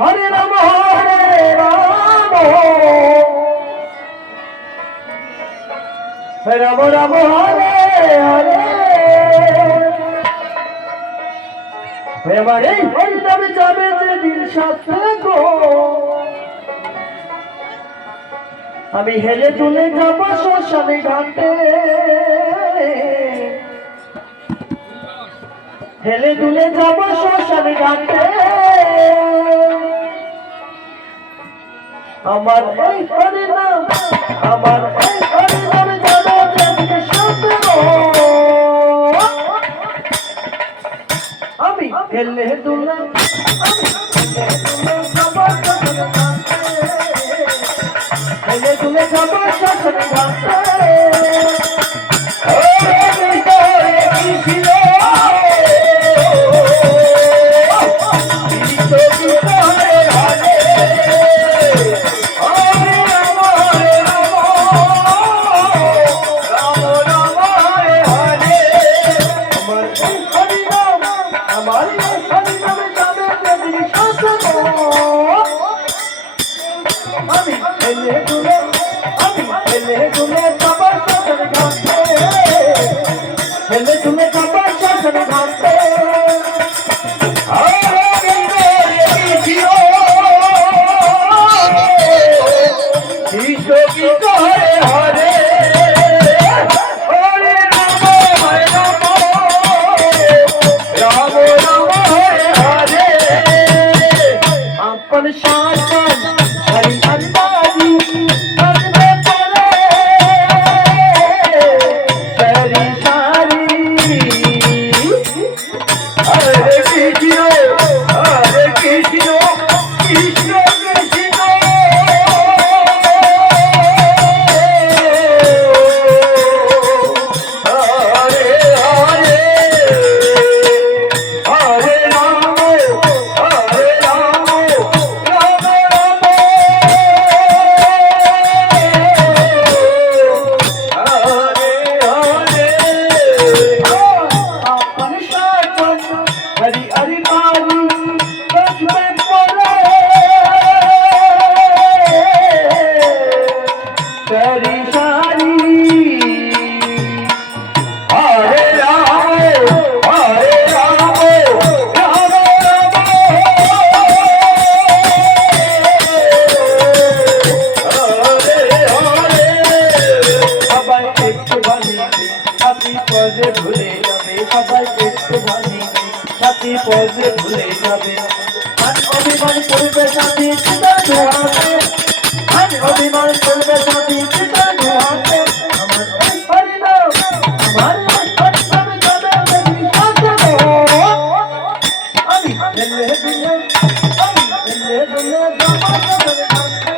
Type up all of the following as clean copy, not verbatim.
হরে রাম রাম রাম হরে হরে। এবার এই হরিনামে যাবে যেদিন সাথে গো, আমি হেলে দুলে যাব শ্মশানে ঘাটে, হেলে দুলে যাব শ্মশানে ঘাটে। আমার এই হরিনাম, আমার এই হরিনামে যাবে যেদিন সাথে গো, আমি হেলে দুলে হেলে দুলে যাব শ্মশানে ঘাটে। পদে ভুলে যাবে আজ অভিমান করবে সাথী চিতার ধোঁয়াতে, আজ অভিমান করবে সাথী চিতার ধোঁয়াতে। আমার ওই হরিনাম, আমার ওই হরিনাম যাবে যদি সাথে গো, আমি হেলে দুলে, আমি হেলে দুলে যাব শ্মশানে ঘাটে,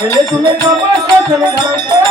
হেলে দুলে যাব শ্মশানে ঘাটে।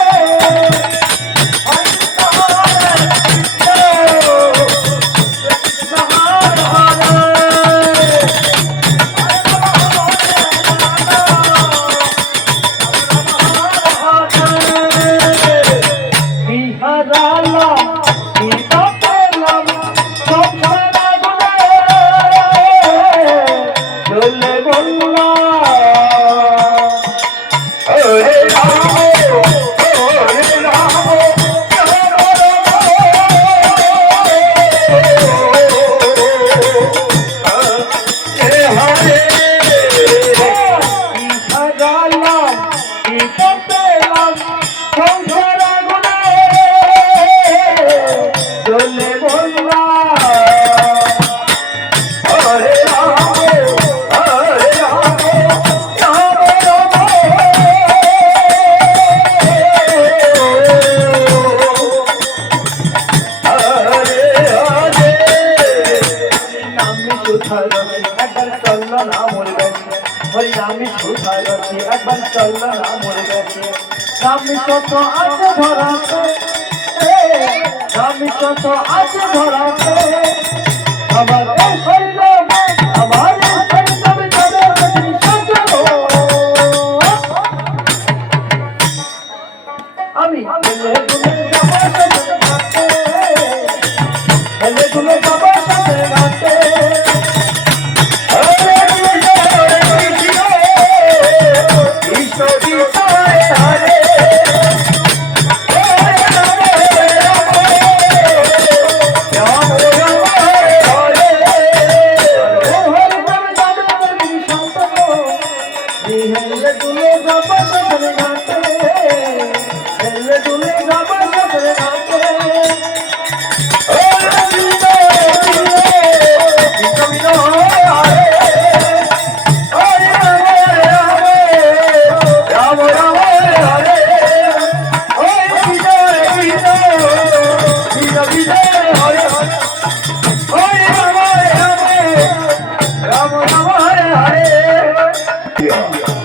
একবার চলল না মরে গেছে স্বামী শত আছে ধরাতে, স্বামী শত আছে ধরাতে। আমার